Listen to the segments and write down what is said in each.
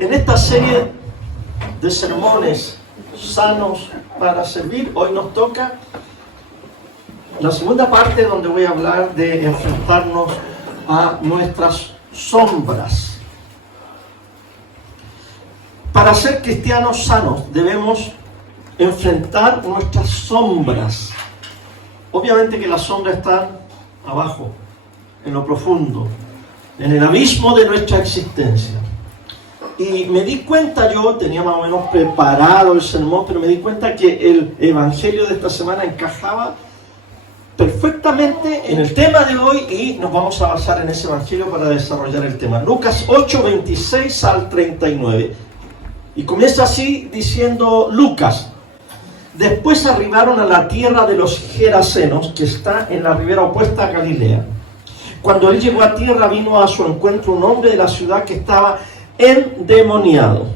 En esta serie de sermones sanos para servir, hoy nos toca la segunda parte donde voy a hablar de enfrentarnos a nuestras sombras. Para ser cristianos sanos debemos enfrentar nuestras sombras. Obviamente que las sombras están abajo, en lo profundo, en el abismo de nuestra existencia. Y me di cuenta, yo tenía más o menos preparado el sermón, pero me di cuenta que el evangelio de esta semana encajaba perfectamente en el tema de hoy y nos vamos a basar en ese evangelio para desarrollar el tema. Lucas 8, 26 al 39. Y comienza así diciendo Lucas: después arribaron a la tierra de los Gerasenos, que está en la ribera opuesta a Galilea. Cuando él llegó a tierra, vino a su encuentro un hombre de la ciudad que estaba endemoniado.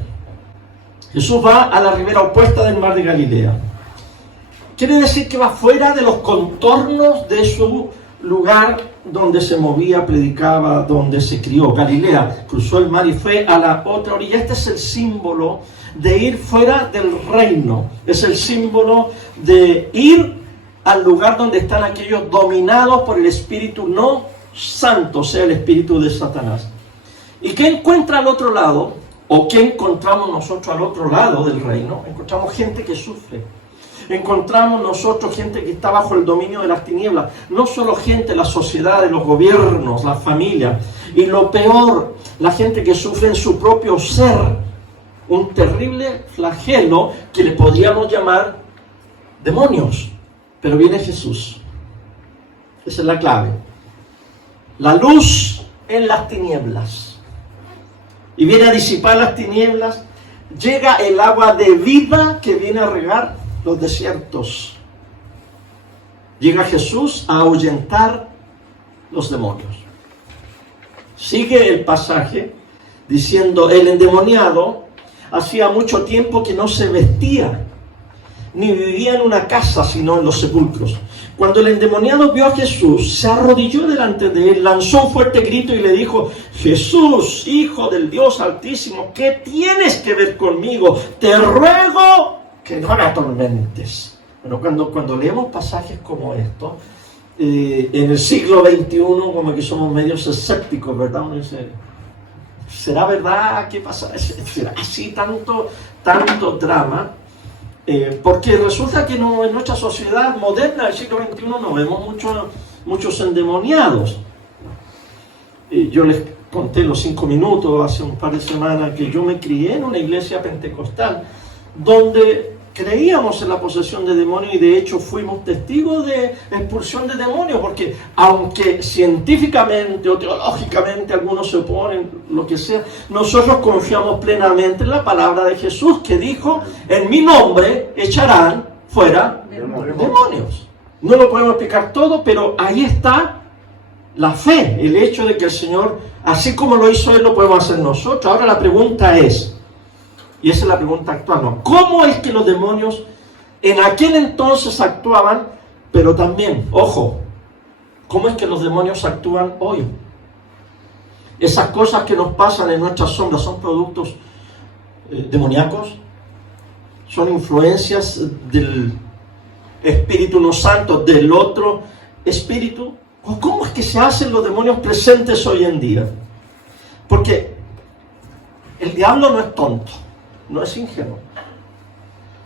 Jesús va a la ribera opuesta del mar de Galilea. Quiere decir que va fuera de los contornos de su lugar donde se movía, predicaba, donde se crió. Galilea, cruzó el mar y fue a la otra orilla. Este es el símbolo de ir fuera del reino. Es el símbolo de ir al lugar donde están aquellos dominados por el espíritu no santo, o sea, el espíritu de Satanás. ¿Y qué encuentra al otro lado? ¿O qué encontramos nosotros al otro lado del reino? Encontramos gente que sufre. Encontramos nosotros gente que está bajo el dominio de las tinieblas. No solo gente, la sociedad, los gobiernos, las familias. Y lo peor, la gente que sufre en su propio ser un terrible flagelo que le podríamos llamar demonios. Pero viene Jesús. Esa es la clave. La luz en las tinieblas. Y viene a disipar las tinieblas. Llega el agua de vida que viene a regar los desiertos. Llega Jesús a ahuyentar los demonios. Sigue el pasaje diciendo: el endemoniado hacía mucho tiempo que no se vestía, ni vivía en una casa, sino en los sepulcros. Cuando el endemoniado vio a Jesús, se arrodilló delante de él, lanzó un fuerte grito y le dijo: Jesús, Hijo del Dios Altísimo, ¿qué tienes que ver conmigo? Te ruego que no me atormentes. Bueno, cuando leemos pasajes como estos, en el siglo XXI, como que somos medios escépticos, ¿verdad? Uno dice: ¿será verdad? ¿Qué pasa? ¿Será así tanto drama? Porque resulta que en nuestra sociedad moderna del siglo XXI no vemos muchos endemoniados. Yo les conté los 5 minutos hace un par de semanas que yo me crié en una iglesia pentecostal donde creíamos en la posesión de demonios y de hecho fuimos testigos de expulsión de demonios, porque aunque científicamente o teológicamente algunos se oponen, lo que sea, nosotros confiamos plenamente en la palabra de Jesús, que dijo: en mi nombre echarán fuera demonios. No lo podemos explicar todo, pero ahí está la fe, el hecho de que el Señor, así como lo hizo Él, lo podemos hacer nosotros. Ahora la pregunta es, y esa es la pregunta actual, ¿no? ¿Cómo es que los demonios en aquel entonces actuaban? Pero también, ojo, ¿cómo es que los demonios actúan hoy? Esas cosas que nos pasan en nuestras sombras son productos demoníacos, son influencias del espíritu no santo, del otro espíritu. ¿O cómo es que se hacen los demonios presentes hoy en día? Porque el diablo no es tonto. No es ingenuo.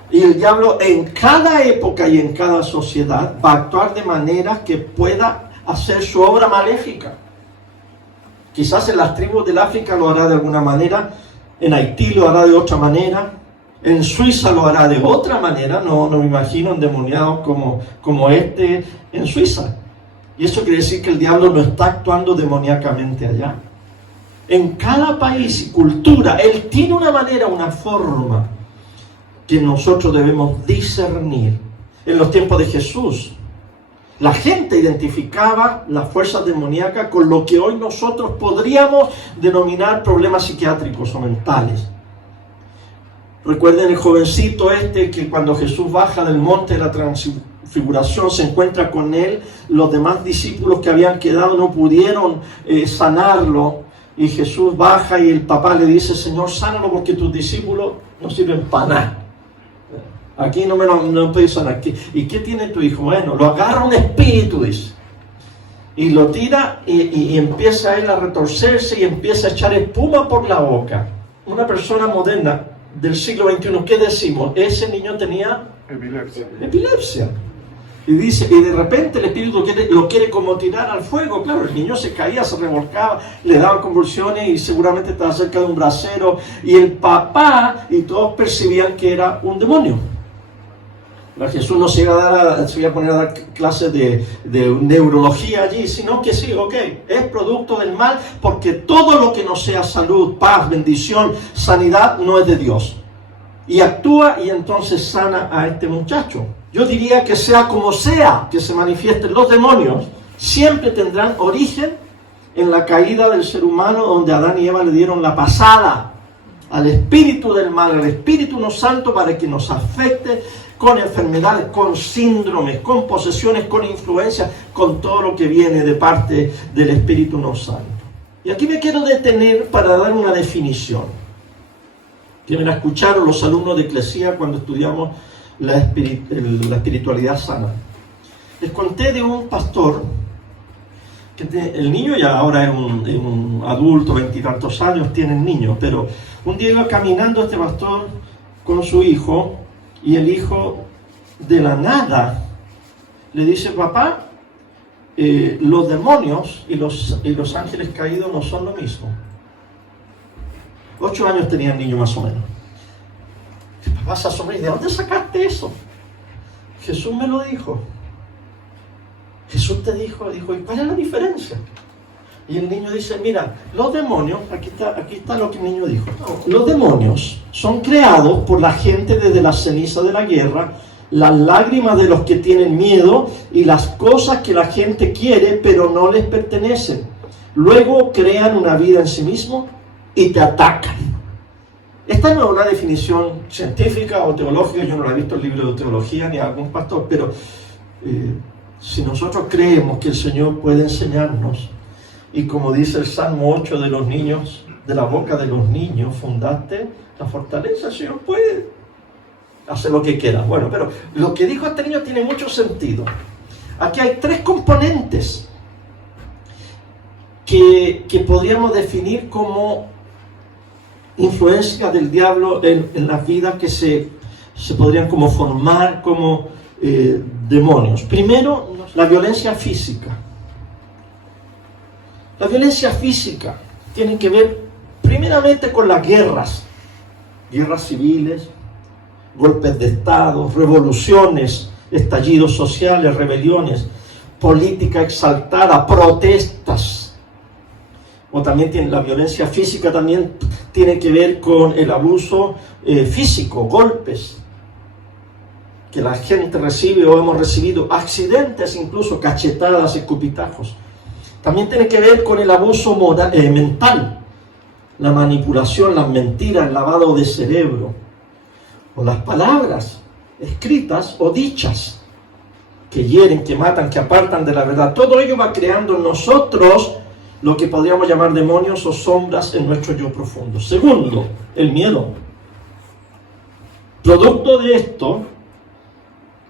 Y el diablo en cada época y en cada sociedad va a actuar de manera que pueda hacer su obra maléfica. Quizás en las tribus del África lo hará de alguna manera, en Haití lo hará de otra manera, en Suiza lo hará de otra manera. No me imagino endemoniados como este en Suiza. Y eso quiere decir que el diablo no está actuando demoníacamente allá. En cada país y cultura, Él tiene una manera, una forma que nosotros debemos discernir. En los tiempos de Jesús, la gente identificaba las fuerzas demoníacas con lo que hoy nosotros podríamos denominar problemas psiquiátricos o mentales. Recuerden el jovencito que cuando Jesús baja del monte de la transfiguración se encuentra con él. Los demás discípulos que habían quedado no pudieron sanarlo. y Jesús baja y el papá le dice, Señor, sánalo porque tus discípulos no sirven para nada. Aquí no puedo sanar. ¿Y qué tiene tu hijo? Bueno, lo agarra un espíritu, dice. Y lo tira y empieza él a retorcerse y empieza a echar espuma por la boca. Una persona moderna del siglo XXI, ¿qué decimos? Ese niño tenía epilepsia. Y dice, y de repente el espíritu lo quiere como tirar al fuego. Claro, el niño se caía, se revolcaba, le daban convulsiones y seguramente estaba cerca de un brasero. Y el papá y todos percibían que era un demonio. Jesús no se iba a poner a dar clases de neurología allí, sino que sí, ok, es producto del mal, porque todo lo que no sea salud, paz, bendición, sanidad, no es de Dios. Y actúa y entonces sana a este muchacho. Yo diría que sea como sea que se manifiesten los demonios, siempre tendrán origen en la caída del ser humano, donde Adán y Eva le dieron la pasada al espíritu del mal, al espíritu no santo, para que nos afecte con enfermedades, con síndromes, con posesiones, con influencias, con todo lo que viene de parte del espíritu no santo. Y aquí me quiero detener para dar una definición que me la escucharon los alumnos de Eclesía cuando estudiamos la espiritualidad sana. Les conté de un pastor, que el niño ya ahora es un adulto, 20 y tantos años, tiene el niño, pero un día iba caminando este pastor con su hijo, y el hijo de la nada le dice, papá, los demonios y los ángeles caídos no son lo mismo. 8 años tenía el niño más o menos. El papá se asombra, ¿de dónde sacaste eso? Jesús me lo dijo. Jesús te dijo, ¿y cuál es la diferencia? Y el niño dice, mira, los demonios, aquí está lo que el niño dijo. Los demonios son creados por la gente desde la ceniza de la guerra, las lágrimas de los que tienen miedo y las cosas que la gente quiere pero no les pertenecen. Luego crean una vida en sí mismos y te atacan. Esta no es una definición científica o teológica, yo no la he visto en el libro de teología ni a algún pastor, pero si nosotros creemos que el Señor puede enseñarnos, y como dice el Salmo 8 de los niños, de la boca de los niños fundaste la fortaleza, el Señor puede hacer lo que quiera. Bueno, pero lo que dijo este niño tiene mucho sentido. Aquí hay 3 componentes que podríamos definir como influencia del diablo en las vidas que se podrían como formar como demonios. Primero, la violencia física. La violencia física tiene que ver primeramente con las guerras civiles, golpes de Estado, revoluciones, estallidos sociales, rebeliones, política exaltada, protestas. O también tiene la violencia física, también tiene que ver con el abuso físico, golpes que la gente recibe o hemos recibido, accidentes, incluso cachetadas, escupitajos. También tiene que ver con el abuso mental, la manipulación, las mentiras, el lavado de cerebro, o las palabras escritas o dichas que hieren, que matan, que apartan de la verdad. Todo ello va creando en nosotros lo que podríamos llamar demonios o sombras en nuestro yo profundo. Segundo, el miedo. Producto de esto,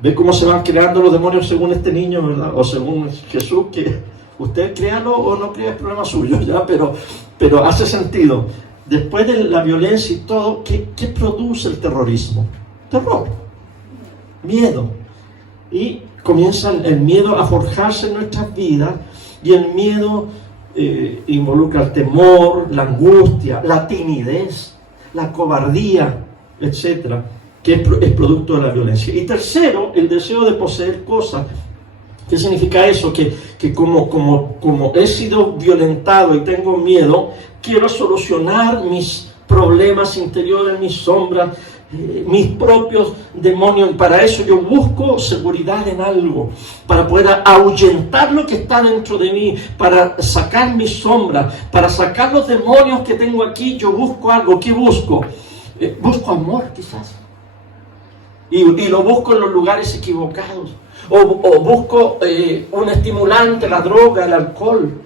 ve cómo se van creando los demonios según este niño, ¿verdad? O según Jesús, que usted créalo o no crea, es problema suyo, ¿ya? Pero hace sentido. Después de la violencia y todo, ¿qué produce el terrorismo? Terror, miedo. Y comienza el miedo a forjarse en nuestras vidas, y el miedo involucra el temor, la angustia, la timidez, la cobardía, etcétera, que es producto de la violencia. Y tercero, el deseo de poseer cosas. ¿Qué significa eso? Que como he sido violentado y tengo miedo, quiero solucionar mis problemas interiores, mis sombras, mis propios demonios. Y para eso yo busco seguridad en algo, para poder ahuyentar lo que está dentro de mí, para sacar mis sombras, para sacar los demonios que tengo aquí. Yo busco algo. ¿Qué busco? Busco amor, quizás. Y lo busco en los lugares equivocados. O busco un estimulante, la droga, el alcohol.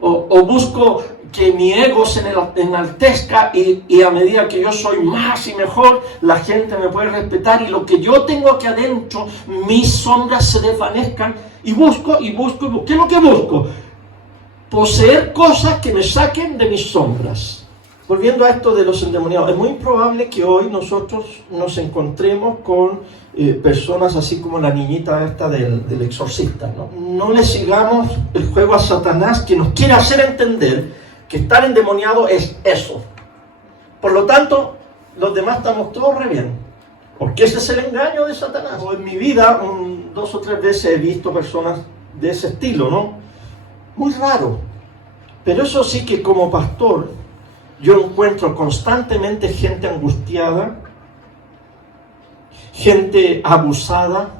O busco que mi ego se enaltezca y a medida que yo soy más y mejor, la gente me puede respetar y lo que yo tengo aquí adentro, mis sombras se desvanezcan y busco. ¿Qué es lo que busco? Poseer cosas que me saquen de mis sombras. Volviendo a esto de los endemoniados, es muy probable que hoy nosotros nos encontremos con personas así como la niñita esta del exorcista, ¿no? No le sigamos el juego a Satanás, que nos quiere hacer entender que estar endemoniado es eso. Por lo tanto, los demás estamos todos re bien, porque ese es el engaño de Satanás. En mi vida, 2 o 3 veces he visto personas de ese estilo, ¿no? Muy raro. Pero eso sí que como pastor, yo encuentro constantemente gente angustiada, gente abusada,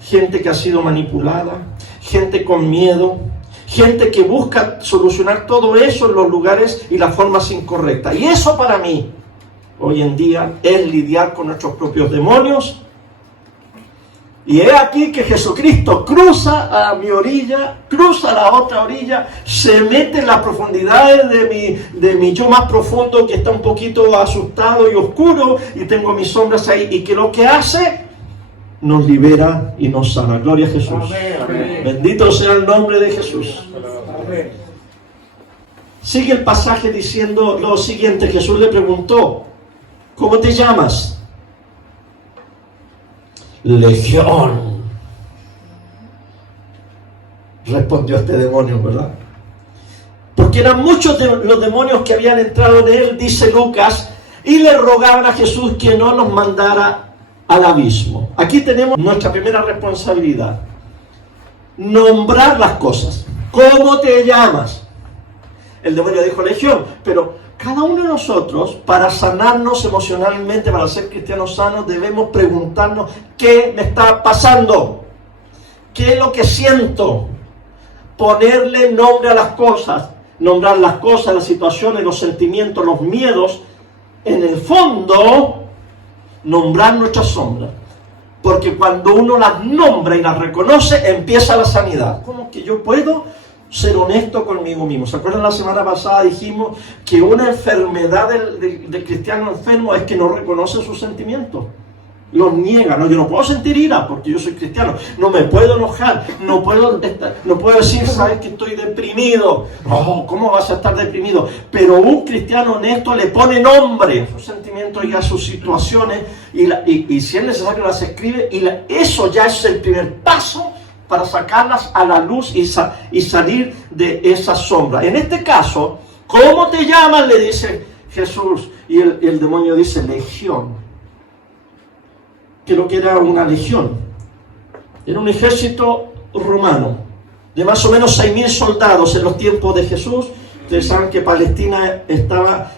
gente que ha sido manipulada, gente con miedo, gente que busca solucionar todo eso en los lugares y las formas incorrectas. Y eso para mí, hoy en día, es lidiar con nuestros propios demonios. Y he aquí que Jesucristo cruza a mi orilla, cruza a la otra orilla, se mete en las profundidades de mi yo más profundo, que está un poquito asustado y oscuro, y tengo mis sombras ahí, y que lo que hace, nos libera y nos sana. Gloria a Jesús. Amén. Bendito sea el nombre de Jesús. Amén. Sigue el pasaje diciendo lo siguiente. Jesús le preguntó, ¿cómo te llamas? Legión, respondió este demonio, ¿verdad? Porque eran muchos los demonios que habían entrado en él, dice Lucas, y le rogaban a Jesús que no los mandara al abismo. Aquí tenemos nuestra primera responsabilidad: nombrar las cosas. ¿Cómo te llamas? El demonio dijo Legión, pero cada uno de nosotros, para sanarnos emocionalmente, para ser cristianos sanos, debemos preguntarnos: ¿qué me está pasando? ¿Qué es lo que siento? Ponerle nombre a las cosas, nombrar las cosas, las situaciones, los sentimientos, los miedos. En el fondo, nombrar nuestras sombras. Porque cuando uno las nombra y las reconoce, empieza la sanidad. ¿Cómo que yo puedo ser honesto conmigo mismo? ¿Se acuerdan? La semana pasada dijimos que una enfermedad del cristiano enfermo es que no reconoce sus sentimientos. Los niega. No, yo no puedo sentir ira porque yo soy cristiano. No me puedo enojar. No puedo decir, sabes que estoy deprimido. No, ¿cómo vas a estar deprimido? Pero un cristiano honesto le pone nombre a sus sentimientos y a sus situaciones. Y si es necesario las escribe. Eso ya es el primer paso para sacarlas a la luz y salir de esa sombra. En este caso, ¿cómo te llaman?, le dice Jesús. Y el demonio dice Legión. Creo que era una legión. Era un ejército romano de más o menos 6.000 soldados en los tiempos de Jesús. Ustedes saben que Palestina estaba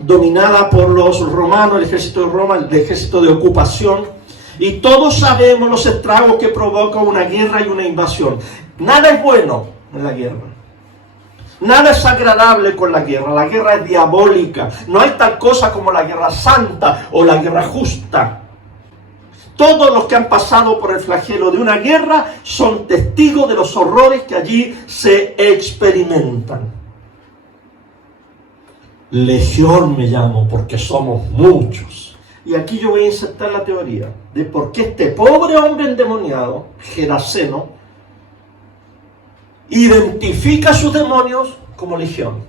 dominada por los romanos, el ejército de Roma, el ejército de ocupación. Y todos sabemos los estragos que provoca una guerra y una invasión. Nada es bueno en la guerra. Nada es agradable con la guerra. La guerra es diabólica. No hay tal cosa como la guerra santa o la guerra justa. Todos los que han pasado por el flagelo de una guerra son testigos de los horrores que allí se experimentan. Legión me llamo porque somos muchos. Y aquí yo voy a insertar la teoría de por qué este pobre hombre endemoniado, Geraseno, identifica a sus demonios como legión.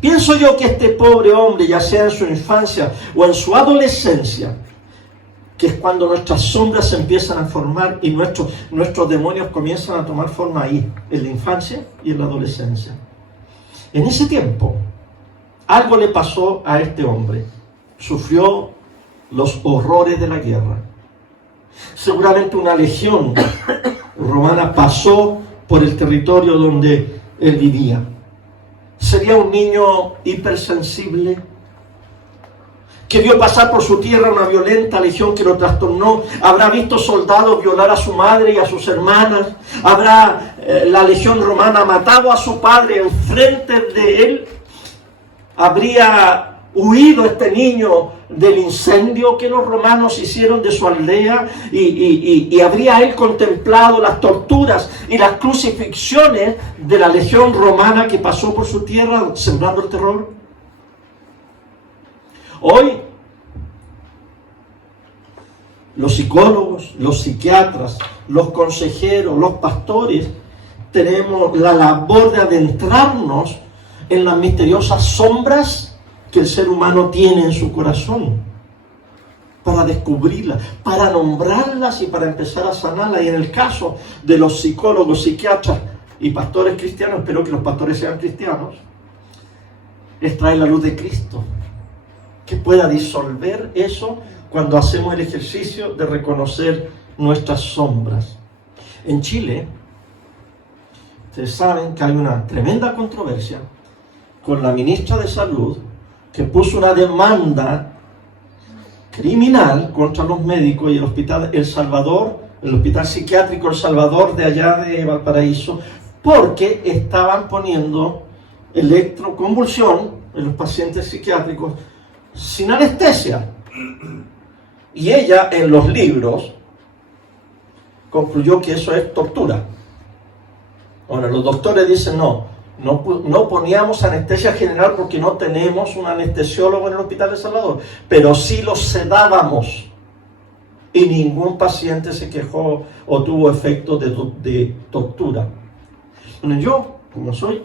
Pienso yo que este pobre hombre, ya sea en su infancia o en su adolescencia, que es cuando nuestras sombras se empiezan a formar y nuestros demonios comienzan a tomar forma ahí, en la infancia y en la adolescencia. En ese tiempo, algo le pasó a este hombre. Sufrió los horrores de la guerra. Seguramente una legión romana pasó por el territorio donde él vivía. Sería un niño hipersensible, que vio pasar por su tierra una violenta legión que lo trastornó. Habrá visto soldados violar a su madre y a sus hermanas. Habrá la legión romana matado a su padre enfrente de él. Habría huido este niño del incendio que los romanos hicieron de su aldea y habría él contemplado las torturas y las crucifixiones de la legión romana que pasó por su tierra sembrando el terror? Hoy, los psicólogos, los psiquiatras, los consejeros, los pastores, tenemos la labor de adentrarnos en las misteriosas sombras que el ser humano tiene en su corazón, para descubrirlas, para nombrarlas y para empezar a sanarlas. Y en el caso de los psicólogos, psiquiatras y pastores cristianos, espero que los pastores sean cristianos, les trae la luz de Cristo, que pueda disolver eso cuando hacemos el ejercicio de reconocer nuestras sombras. En Chile, ustedes saben que hay una tremenda controversia con la ministra de Salud, que puso una demanda criminal contra los médicos y el hospital El Salvador, el hospital psiquiátrico El Salvador de allá de Valparaíso, porque estaban poniendo electroconvulsión en los pacientes psiquiátricos sin anestesia. Y ella en los libros concluyó que eso es tortura. Ahora los doctores dicen no poníamos anestesia general porque no tenemos un anestesiólogo en el hospital de Salvador, pero sí los sedábamos y ningún paciente se quejó o tuvo efectos de tortura. Bueno, yo, como soy,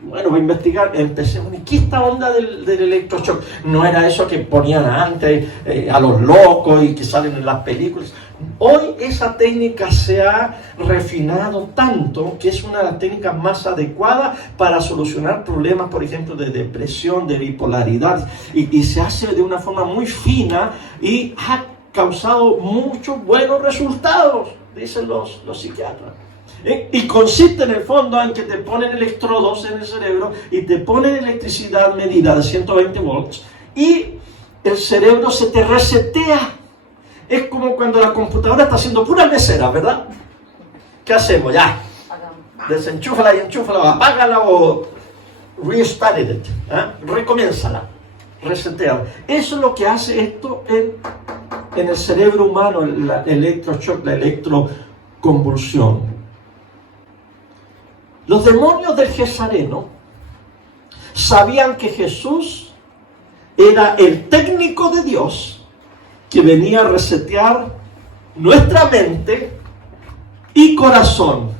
voy a investigar, empecé, ¿qué esta onda del electroshock? No era eso que ponían antes a los locos y que salen en las películas. Hoy esa técnica se ha refinado tanto que es una de las técnicas más adecuadas para solucionar problemas, por ejemplo, de depresión, de bipolaridad, y se hace de una forma muy fina y ha causado muchos buenos resultados, dicen los psiquiatras. Y consiste en el fondo en que te ponen electrodos en el cerebro y te ponen electricidad medida de 120 volts y el cerebro se te resetea. Es como cuando la computadora está haciendo pura mesera, ¿verdad? ¿Qué hacemos? Ya, desenchúfala y enchúfala, apágala o restart it, recomiénzala, reseteala. Eso es lo que hace esto en el cerebro humano, el electroshock, la electroconvulsión. Los demonios del Gesareno sabían que Jesús era el técnico de Dios que venía a resetear nuestra mente y corazón.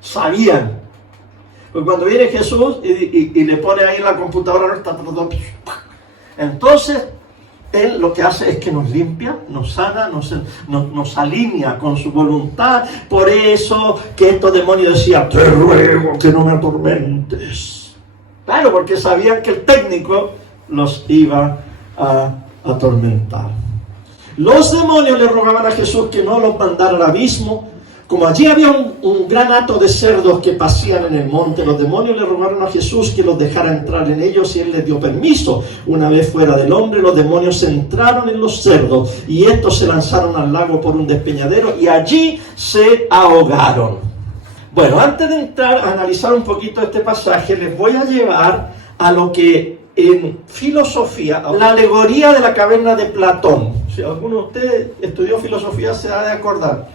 Sabían. Pues cuando viene Jesús y le pone ahí en la computadora, entonces Él lo que hace es que nos limpia, nos sana, nos alinea con su voluntad. Por eso que estos demonios decían, te ruego que no me atormentes. Claro, porque sabían que el técnico los iba a atormentar. Los demonios le rogaban a Jesús que no los mandara al abismo. Como allí había un gran hato de cerdos que pasían en el monte, los demonios le rogaron a Jesús que los dejara entrar en ellos y Él les dio permiso. Una vez fuera del hombre, los demonios entraron en los cerdos y estos se lanzaron al lago por un despeñadero y allí se ahogaron. Bueno, antes de entrar a analizar un poquito este pasaje, les voy a llevar a lo que en filosofía, la alegoría de la caverna de Platón. Si alguno de ustedes estudió filosofía se ha de acordar.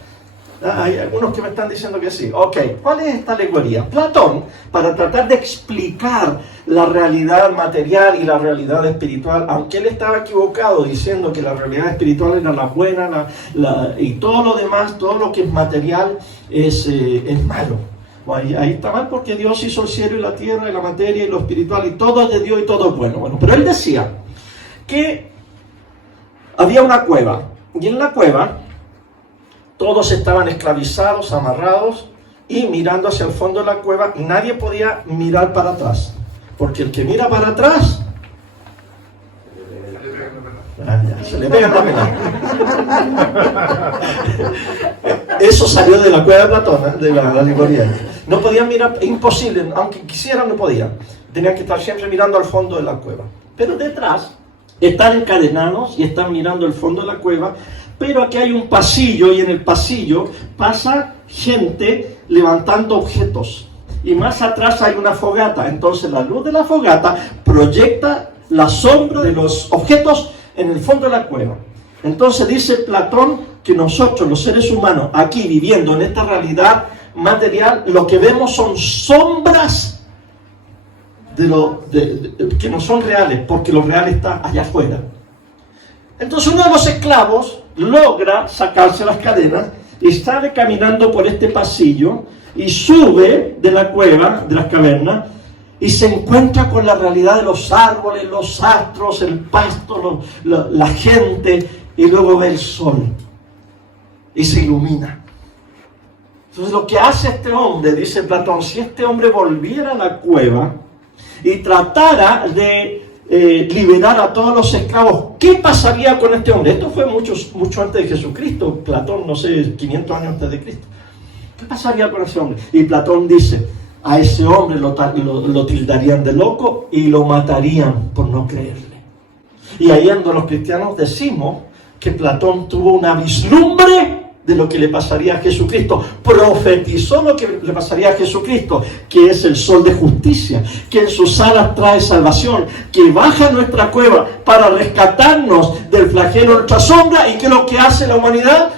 Hay algunos que me están diciendo que sí. Ok, ¿cuál es esta alegoría? Platón, para tratar de explicar la realidad material y la realidad espiritual, aunque él estaba equivocado diciendo que la realidad espiritual era la buena y todo lo demás, todo lo que es material es malo. Ahí está mal porque Dios hizo el cielo y la tierra y la materia y lo espiritual y todo es de Dios y todo es bueno. Bueno, pero él decía que había una cueva y en la cueva todos estaban esclavizados, amarrados y mirando hacia el fondo de la cueva y nadie podía mirar para atrás. Porque el que mira para atrás se le pega la pena. Eso salió de la cueva de Platón, de la alegoría. No podían mirar, imposible, aunque quisieran no podían. Tenían que estar siempre mirando al fondo de la cueva. Pero detrás están encadenados y están mirando el fondo de la cueva. Pero aquí hay un pasillo y en el pasillo pasa gente levantando objetos. Y más atrás hay una fogata. Entonces la luz de la fogata proyecta la sombra de los objetos en el fondo de la cueva. Entonces dice Platón que nosotros, los seres humanos, aquí viviendo en esta realidad material, lo que vemos son sombras que no son reales, porque lo real está allá afuera. Entonces uno de los esclavos logra sacarse las cadenas y sale caminando por este pasillo y sube de la cueva, de las cavernas, y se encuentra con la realidad de los árboles, los astros, el pasto, la gente, y luego ve el sol y se ilumina. Entonces lo que hace este hombre, dice Platón, si este hombre volviera a la cueva y tratara de liberar a todos los esclavos, ¿qué pasaría con este hombre? Esto fue mucho antes de Jesucristo. Platón, no sé, 500 años antes de Cristo. ¿Qué pasaría con ese hombre? Y Platón dice, a ese hombre lo tildarían de loco y lo matarían por no creerle. Y ahí ando los cristianos decimos que Platón tuvo una vislumbre de lo que le pasaría a Jesucristo, profetizó lo que le pasaría a Jesucristo, que es el sol de justicia, que en sus alas trae salvación, que baja a nuestra cueva para rescatarnos del flagelo de nuestra sombra, y que lo que hace la humanidad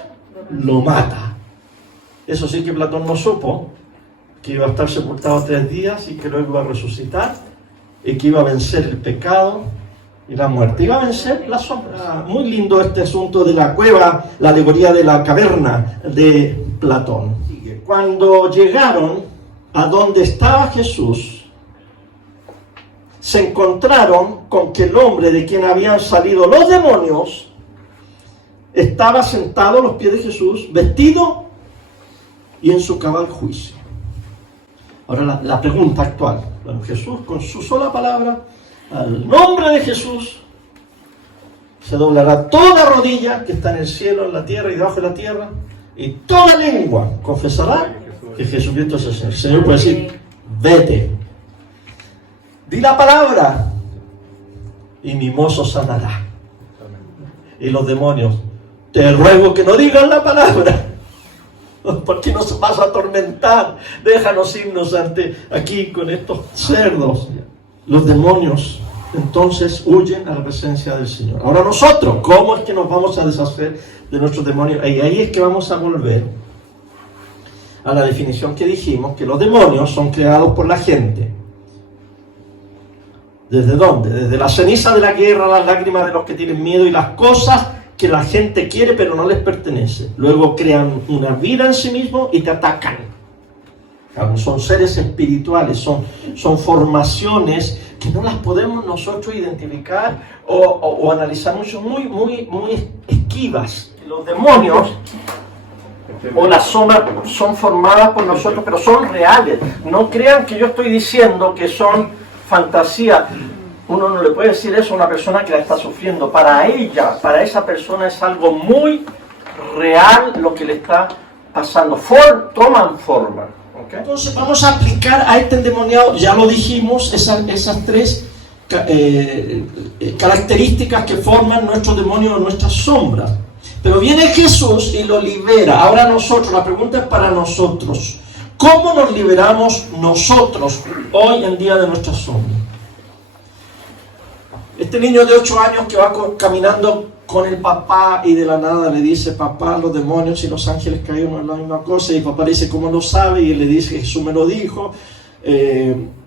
lo mata. Eso sí que Platón no supo, que iba a estar sepultado 3 días y que luego iba a resucitar y que iba a vencer el pecado y la muerte, iba a vencer la sombra. Muy lindo este asunto de la cueva, la alegoría de la caverna de Platón. Cuando llegaron a donde estaba Jesús, se encontraron con que el hombre de quien habían salido los demonios estaba sentado a los pies de Jesús, vestido y en su cabal juicio. Ahora la pregunta actual, bueno, Jesús con su sola palabra, al nombre de Jesús, se doblará toda rodilla que está en el cielo, en la tierra y debajo de la tierra, y toda lengua confesará que Jesucristo es el Señor. El Señor puede decir, vete, di la palabra, y mi mozo sanará. Y los demonios, te ruego que no digan la palabra, porque nos vas a atormentar, déjanos irnos aquí con estos cerdos. Los demonios entonces huyen a la presencia del Señor. Ahora nosotros, ¿cómo es que nos vamos a deshacer de nuestros demonios? Y ahí es que vamos a volver a la definición que dijimos, que los demonios son creados por la gente. ¿Desde dónde? Desde la ceniza de la guerra, las lágrimas de los que tienen miedo y las cosas que la gente quiere pero no les pertenece. Luego crean una vida en sí mismos y te atacan. Son seres espirituales, son formaciones que no las podemos nosotros identificar o analizar mucho, muy esquivas. Los demonios o las sombras son formadas por nosotros, pero son reales. No crean que yo estoy diciendo que son fantasías. Uno no le puede decir eso a una persona que la está sufriendo. Para ella, para esa persona es algo muy real lo que le está pasando. Toman forma. ¿Okay? Entonces vamos a aplicar a este endemoniado, ya lo dijimos, esas 3 características que forman nuestro demonio o nuestra sombra. Pero viene Jesús y lo libera. Ahora nosotros, la pregunta es para nosotros. ¿Cómo nos liberamos nosotros hoy en día de nuestra sombra? Este niño de 8 años que va caminando con el papá y de la nada le dice, papá, los demonios y los ángeles caídos no es la misma cosa, y el papá le dice, ¿cómo lo sabe? Y él le dice, Jesús me lo dijo.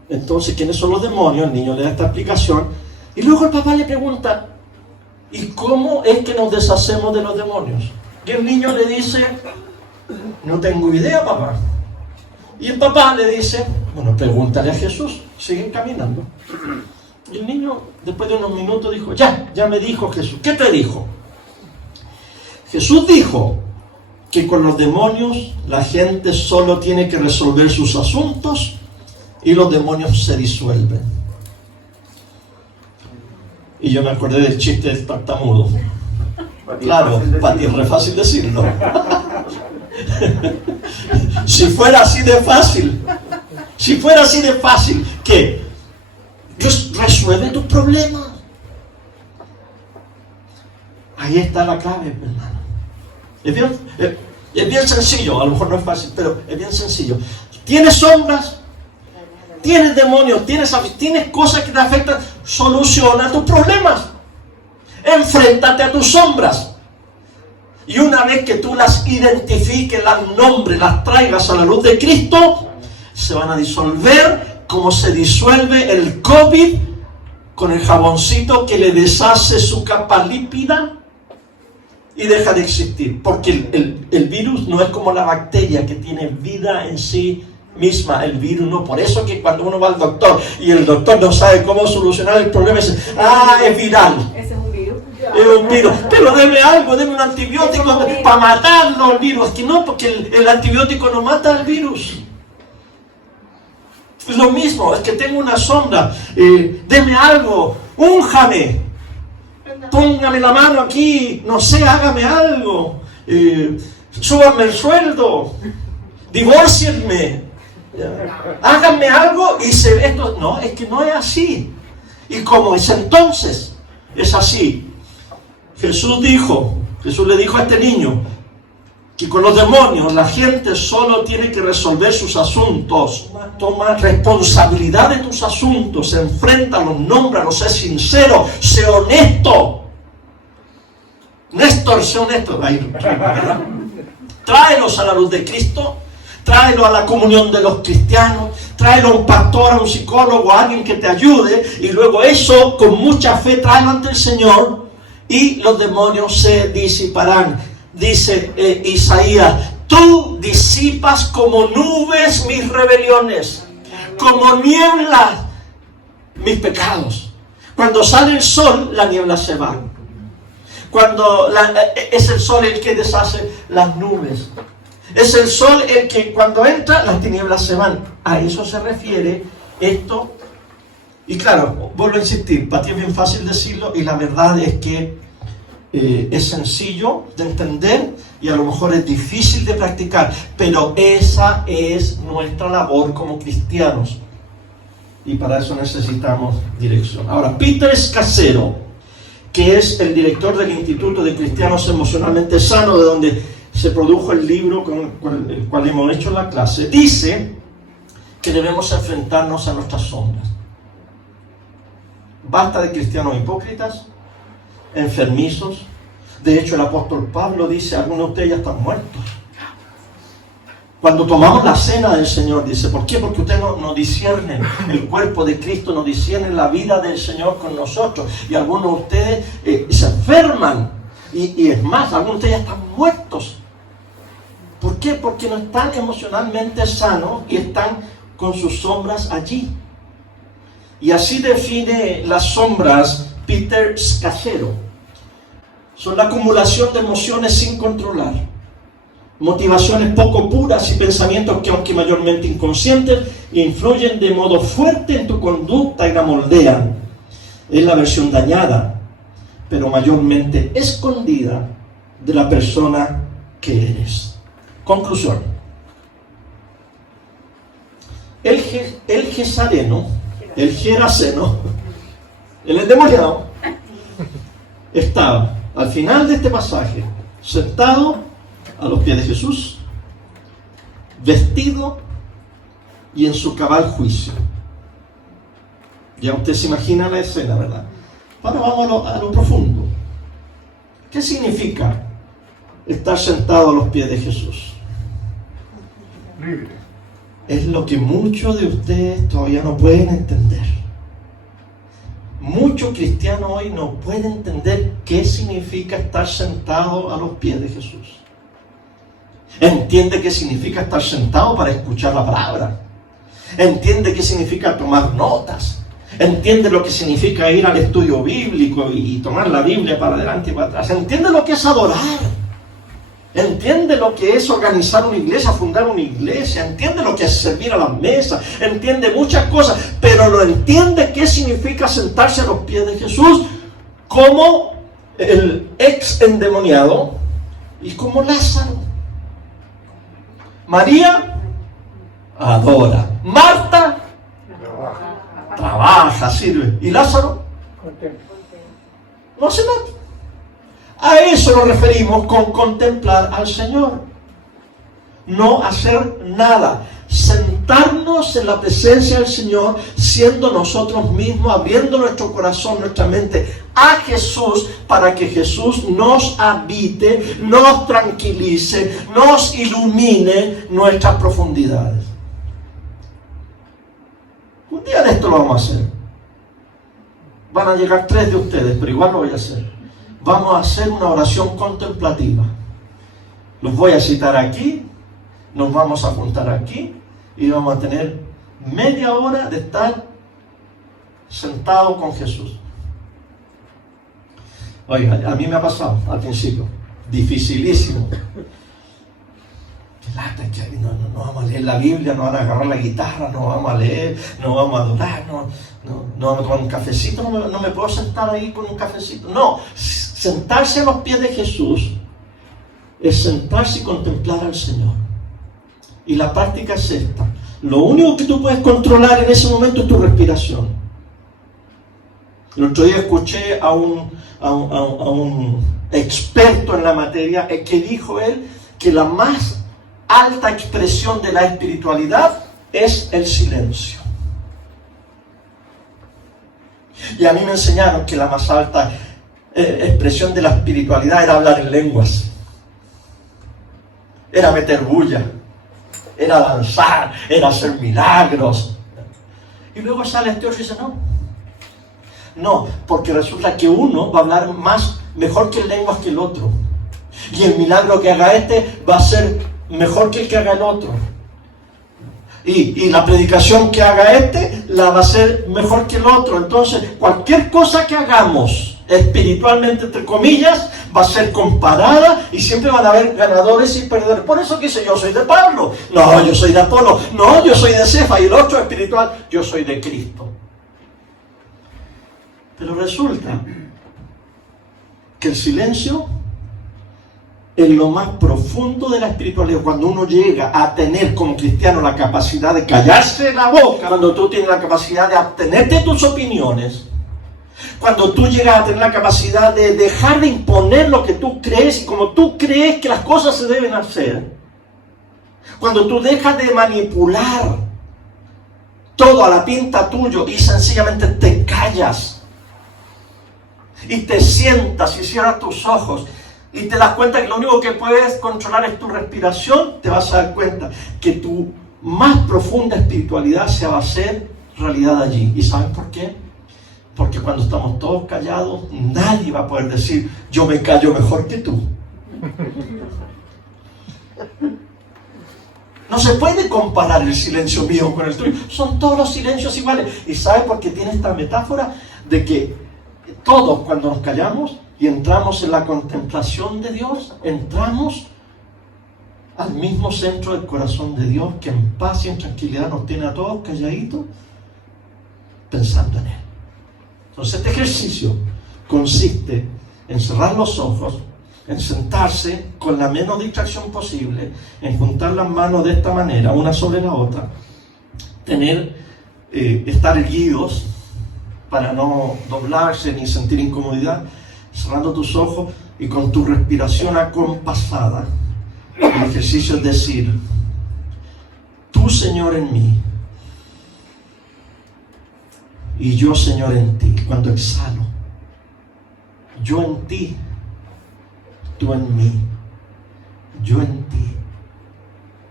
Entonces, ¿quiénes son los demonios? El niño le da esta explicación, y luego el papá le pregunta, ¿y cómo es que nos deshacemos de los demonios? Y el niño le dice, no tengo idea, papá. Y el papá le dice, bueno, pregúntale a Jesús. Siguen caminando. Y el niño, después de unos minutos, dijo, ya me dijo Jesús. ¿Qué te dijo? Jesús dijo que con los demonios la gente solo tiene que resolver sus asuntos y los demonios se disuelven. Y yo me acordé del chiste del tartamudo. Claro, para ti es re fácil decirlo. Si fuera así de fácil, ¿qué? Dios resuelve tus problemas. Ahí está la clave, hermano. Es bien sencillo, a lo mejor no es fácil, pero es bien sencillo. Tienes sombras, tienes demonios, tienes cosas que te afectan. soluciona tus problemas. Enfréntate a tus sombras. Y una vez que tú las identifiques, las nombres, las traigas a la luz de Cristo, se van a disolver como se disuelve el COVID con el jaboncito que le deshace su capa lípida y deja de existir. Porque el virus no es como la bacteria que tiene vida en sí misma. El virus no. Por eso que cuando uno va al doctor y el doctor no sabe cómo solucionar el problema, dice, es viral. Ese es un virus. Es un virus. Pero deme algo, deme un antibiótico para matarlo el virus. Es que no, porque el antibiótico no mata al virus. Es lo mismo, es que tengo una sombra. Deme algo, únjame. Póngame la mano aquí, no sé, hágame algo. Súbame el sueldo. Divórcienme. Háganme algo y se ve esto. No, es que no es así. ¿Y cómo es entonces? Es así. Jesús le dijo a este niño que con los demonios la gente solo tiene que resolver sus asuntos. Toma responsabilidad de tus asuntos, enfréntalos, nómbralos, sé sincero, sé honesto. Néstor, sé honesto. Tráelos a la luz de Cristo. Tráelo a la comunión de los cristianos, tráelo a un pastor, a un psicólogo, a alguien que te ayude, y luego eso, con mucha fe, tráelo ante el Señor, y los demonios se disiparán. Dice Isaías, tú disipas como nubes mis rebeliones, como niebla mis pecados. Cuando sale el sol, la niebla se va. Es el sol el que deshace las nubes. Es el sol el que cuando entra las tinieblas se van. A eso se refiere esto. Y claro, vuelvo a insistir, para ti es bien fácil decirlo y la verdad es que es sencillo de entender y a lo mejor es difícil de practicar, pero esa es nuestra labor como cristianos y para eso necesitamos dirección. Ahora, Peter Scazzero, que es el director del Instituto de Cristianos Emocionalmente Sanos, de donde se produjo el libro con el cual hemos hecho la clase, dice que debemos enfrentarnos a nuestras sombras. Basta de cristianos hipócritas, enfermizos. De hecho, el apóstol Pablo dice, algunos de ustedes ya están muertos. Cuando tomamos la cena del Señor, dice, ¿por qué? Porque ustedes no disciernen el cuerpo de Cristo, no disciernen la vida del Señor con nosotros. Y algunos de ustedes se enferman. Y es más, algunos de ustedes ya están muertos. ¿Por qué? Porque no están emocionalmente sanos y están con sus sombras allí. Y así define las sombras Peter Scazzero. Son la acumulación de emociones sin controlar, motivaciones poco puras y pensamientos que, aunque mayormente inconscientes, influyen de modo fuerte en tu conducta y la moldean. Es la versión dañada, pero mayormente escondida de la persona que eres. Conclusión. El Geraseno, el endemoniado, estaba al final de este pasaje, sentado a los pies de Jesús, vestido y en su cabal juicio. Ya usted se imagina la escena, ¿verdad? Ahora vamos a lo profundo. ¿Qué significa estar sentado a los pies de Jesús? Es lo que muchos de ustedes todavía no pueden entender. Muchos cristianos hoy no pueden entender qué significa estar sentado a los pies de Jesús. Entiende qué significa estar sentado para escuchar la palabra. Entiende qué significa tomar notas. Entiende lo que significa ir al estudio bíblico y tomar la Biblia para adelante y para atrás. Entiende lo que es adorar. Entiende lo que es organizar una iglesia, fundar una iglesia. Entiende lo que es servir a la mesa. Entiende muchas cosas, pero no entiende qué significa sentarse a los pies de Jesús, como el ex endemoniado y como Lázaro. María adora. Marta trabaja, sirve. ¿Y Lázaro? No hace nada. A eso nos referimos con contemplar al Señor. No hacer nada. Sentarse sentarnos en la presencia del Señor, siendo nosotros mismos, abriendo nuestro corazón, nuestra mente a Jesús, para que Jesús nos habite, nos tranquilice, nos ilumine nuestras profundidades. Un día de esto lo vamos a hacer. Van a llegar 3 de ustedes, pero igual lo voy a hacer. Vamos a hacer una oración contemplativa. Los voy a citar aquí, nos vamos a juntar aquí y vamos a tener media hora de estar sentados con Jesús. Oiga, a mí me ha pasado al principio, dificilísimo. Qué lata, que no vamos a leer la Biblia, no van a agarrar la guitarra, no vamos a leer, no vamos a adorar, no vamos a tomar un cafecito, no me puedo sentar ahí con un cafecito. No, sentarse a los pies de Jesús es sentarse y contemplar al Señor. Y la práctica es esta. Lo único que tú puedes controlar en ese momento es tu respiración. El otro día escuché a un experto en la materia que dijo él que la más alta expresión de la espiritualidad es el silencio. Y a mí me enseñaron que la más alta expresión de la espiritualidad era hablar en lenguas, era meter bulla, era danzar, era hacer milagros. Y luego sale este otro y dice no, porque resulta que uno va a hablar mejor que en lenguas que el otro, y el milagro que haga este va a ser mejor que el que haga el otro, y la predicación que haga este la va a ser mejor que el otro. Entonces cualquier cosa que hagamos espiritualmente, entre comillas, va a ser comparada y siempre van a haber ganadores y perdedores. Por eso que dice, yo soy de Pablo, no, yo soy de Apolo, no, yo soy de Cefa, y el otro espiritual, yo soy de Cristo. Pero resulta que el silencio es lo más profundo de la espiritualidad. Cuando uno llega a tener como cristiano la capacidad de callarse la boca, cuando tú tienes la capacidad de abstenerte de tus opiniones, cuando tú llegas a tener la capacidad de dejar de imponer lo que tú crees y como tú crees que las cosas se deben hacer, cuando tú dejas de manipular todo a la pinta tuyo y sencillamente te callas y te sientas y cierras tus ojos y te das cuenta que lo único que puedes controlar es tu respiración, te vas a dar cuenta que tu más profunda espiritualidad se va a hacer realidad allí. ¿Y saben por qué? Porque cuando estamos todos callados, nadie va a poder decir, yo me callo mejor que tú. No se puede comparar el silencio mío con el tuyo. Son todos los silencios iguales. ¿Y saben por qué tiene esta metáfora? De que todos cuando nos callamos y entramos en la contemplación de Dios, entramos al mismo centro del corazón de Dios, que en paz y en tranquilidad nos tiene a todos calladitos, pensando en Él. Entonces este ejercicio consiste en cerrar los ojos, en sentarse con la menos distracción posible, en juntar las manos de esta manera, una sobre la otra, estar erguidos para no doblarse ni sentir incomodidad, cerrando tus ojos y con tu respiración acompasada. El ejercicio es decir, tú, Señor, en mí, y yo, Señor, en ti. Cuando exhalo, yo en ti, tú en mí, yo en ti,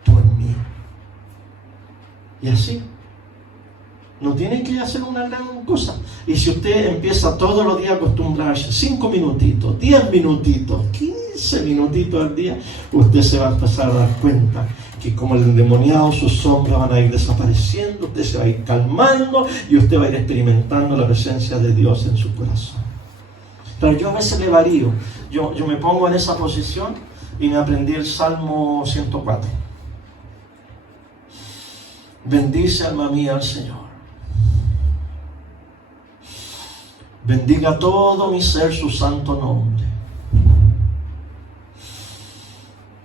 tú en mí. Y así, no tiene que hacer una gran cosa. Y si usted empieza todos los días a acostumbrarse, 5 minutitos, 10 minutitos, 15 minutitos al día, usted se va a empezar a dar cuenta que como el endemoniado, sus sombras van a ir desapareciendo, usted se va a ir calmando y usted va a ir experimentando la presencia de Dios en su corazón. Pero yo a veces le varío, yo me pongo en esa posición y me aprendí el Salmo 104. Bendice, alma mía, al Señor. Bendiga todo mi ser su santo nombre.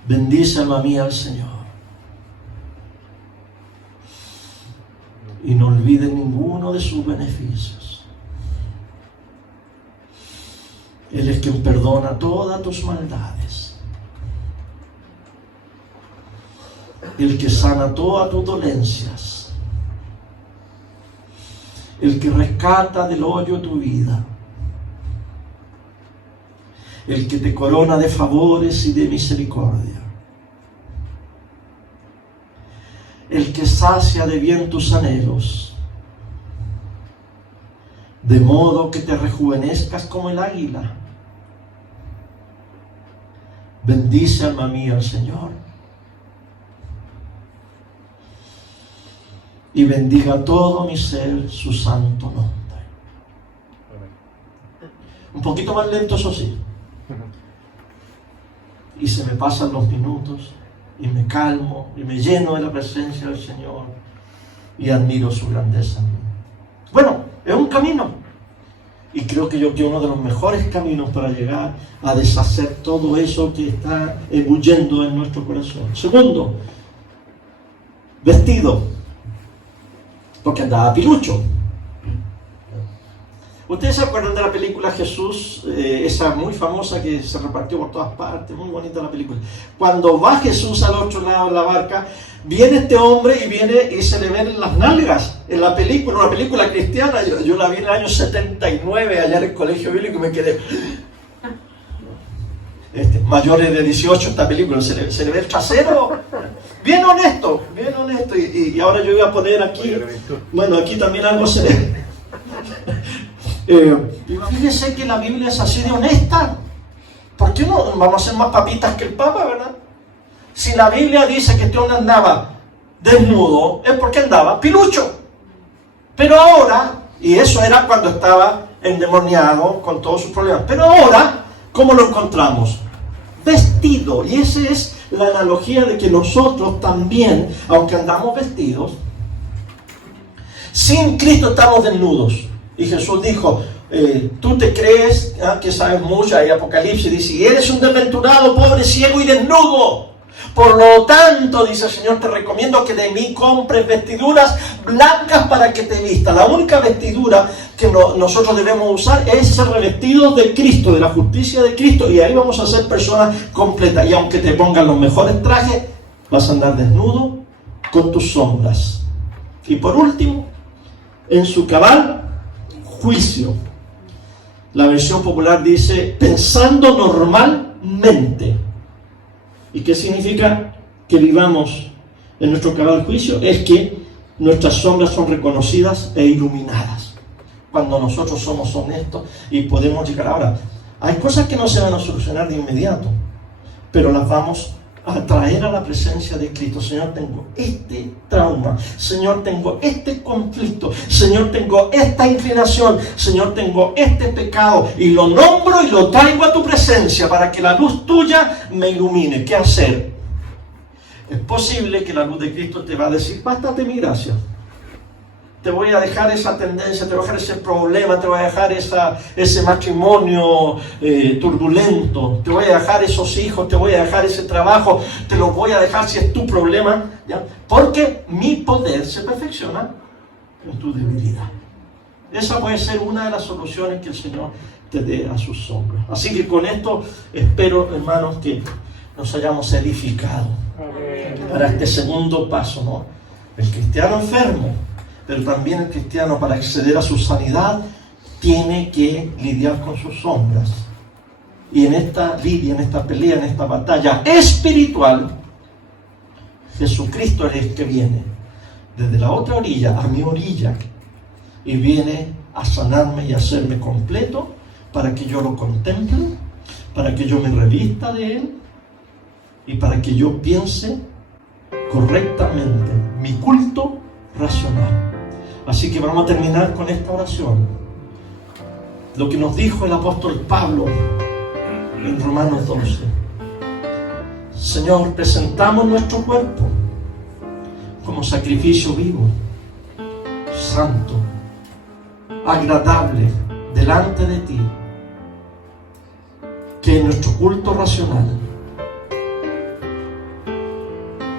Bendice, alma mía, al Señor. Y no olvide ninguno de sus beneficios. Él es quien perdona todas tus maldades. el que sana todas tus dolencias, el que rescata del hoyo tu vida, el que te corona de favores y de misericordia, el que sacia de bien tus anhelos, de modo que te rejuvenezcas como el águila. Bendice, alma mía, al Señor, y bendiga todo mi ser su santo nombre. Un poquito más lento, eso sí. Y se me pasan los minutos, y me calmo, y me lleno de la presencia del Señor, y admiro su grandeza en mí. Bueno, es un camino, y creo que uno de los mejores caminos para llegar a deshacer todo eso que está ebulliendo en nuestro corazón. Segundo, vestido, porque andaba pilucho. ¿Ustedes se acuerdan de la película Jesús? Esa muy famosa que se repartió por todas partes, muy bonita la película. Cuando va Jesús al otro lado de la barca, viene este hombre y se le ven las nalgas en la película, una película cristiana. Yo la vi en el año 79 allá en el colegio bíblico y me quedé... mayores de 18 esta película, se le ve el trasero. Bien honesto. Y ahora yo iba a poner aquí, bueno, aquí también algo se ve. Fíjese que la Biblia es así de honesta. ¿Por qué no vamos a ser más papitas que el Papa, verdad? Si la Biblia dice que este hombre andaba desnudo, es porque andaba pilucho. Pero ahora, y eso era cuando estaba endemoniado con todos sus problemas, pero ahora, ¿cómo lo encontramos? Vestido. Y esa es la analogía de que nosotros también, aunque andamos vestidos, sin Cristo estamos desnudos. Y Jesús dijo, tú te crees que sabes mucho, hay Apocalipsis, dice, y eres un desventurado, pobre, ciego y desnudo. Por lo tanto, dice el Señor, te recomiendo que de mí compres vestiduras blancas para que te vistas. La única vestidura que nosotros debemos usar es ser revestidos de Cristo, de la justicia de Cristo, y ahí vamos a ser personas completas. Y aunque te pongan los mejores trajes, vas a andar desnudo con tus sombras. Y por último, en su cabal juicio. La versión popular dice, pensando normalmente. ¿Y qué significa que vivamos en nuestro cabal juicio? Es que nuestras sombras son reconocidas e iluminadas. Cuando nosotros somos honestos y podemos llegar ahora. Hay cosas que no se van a solucionar de inmediato, pero las vamos a traer a la presencia de Cristo. Señor, tengo este trauma. Señor, tengo este conflicto. Señor, tengo esta inclinación. Señor, tengo este pecado. Y lo nombro y lo traigo a tu presencia para que la luz tuya me ilumine. ¿Qué hacer? Es posible que la luz de Cristo te va a decir, bástate mi gracia. Te voy a dejar esa tendencia, te voy a dejar ese problema, te voy a dejar ese matrimonio turbulento, te voy a dejar esos hijos, te voy a dejar ese trabajo, te lo voy a dejar si es tu problema, ¿ya? Porque mi poder se perfecciona en tu debilidad. Esa puede ser una de las soluciones que el Señor te dé a sus sombras. Así que con esto espero, hermanos, que nos hayamos edificado para este segundo paso, ¿no? El cristiano enfermo, pero también el cristiano, para acceder a su sanidad, tiene que lidiar con sus sombras. Y en esta lidia, en esta pelea, en esta batalla espiritual, Jesucristo es el que viene desde la otra orilla a mi orilla y viene a sanarme y a hacerme completo para que yo lo contemple, para que yo me revista de Él y para que yo piense correctamente mi culto racional. Así que vamos a terminar con esta oración. Lo que nos dijo el apóstol Pablo en Romanos 12. Señor, presentamos nuestro cuerpo como sacrificio vivo, santo, agradable delante de ti. Que nuestro culto racional,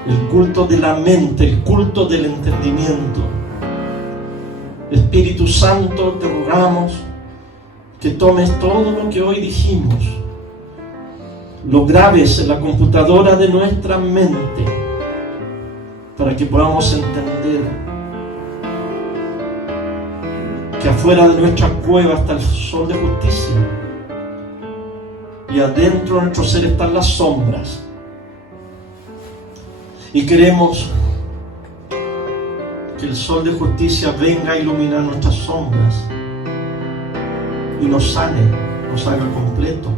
el culto de la mente, el culto del entendimiento, Espíritu Santo, te rogamos que tomes todo lo que hoy dijimos, lo grabes en la computadora de nuestra mente para que podamos entender que afuera de nuestra cueva está el sol de justicia y adentro de nuestro ser están las sombras. Y queremos que el sol de justicia venga a iluminar nuestras sombras y nos sane, nos haga completo.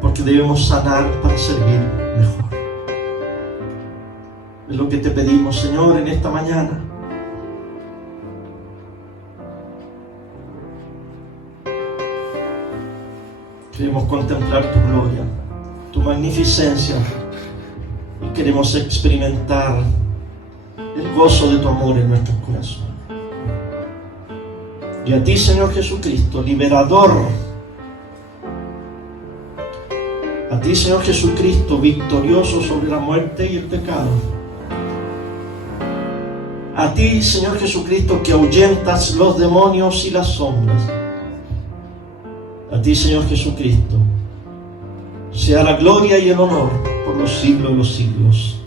Porque debemos sanar para servir mejor. Es lo que te pedimos, Señor, en esta mañana. Queremos contemplar tu gloria, tu magnificencia, y queremos experimentar el gozo de tu amor en nuestros corazones. Y a ti, Señor Jesucristo, liberador, a ti, Señor Jesucristo, victorioso sobre la muerte y el pecado, a ti, Señor Jesucristo, que ahuyentas los demonios y las sombras, a ti, Señor Jesucristo, sea la gloria y el honor por los siglos de los siglos.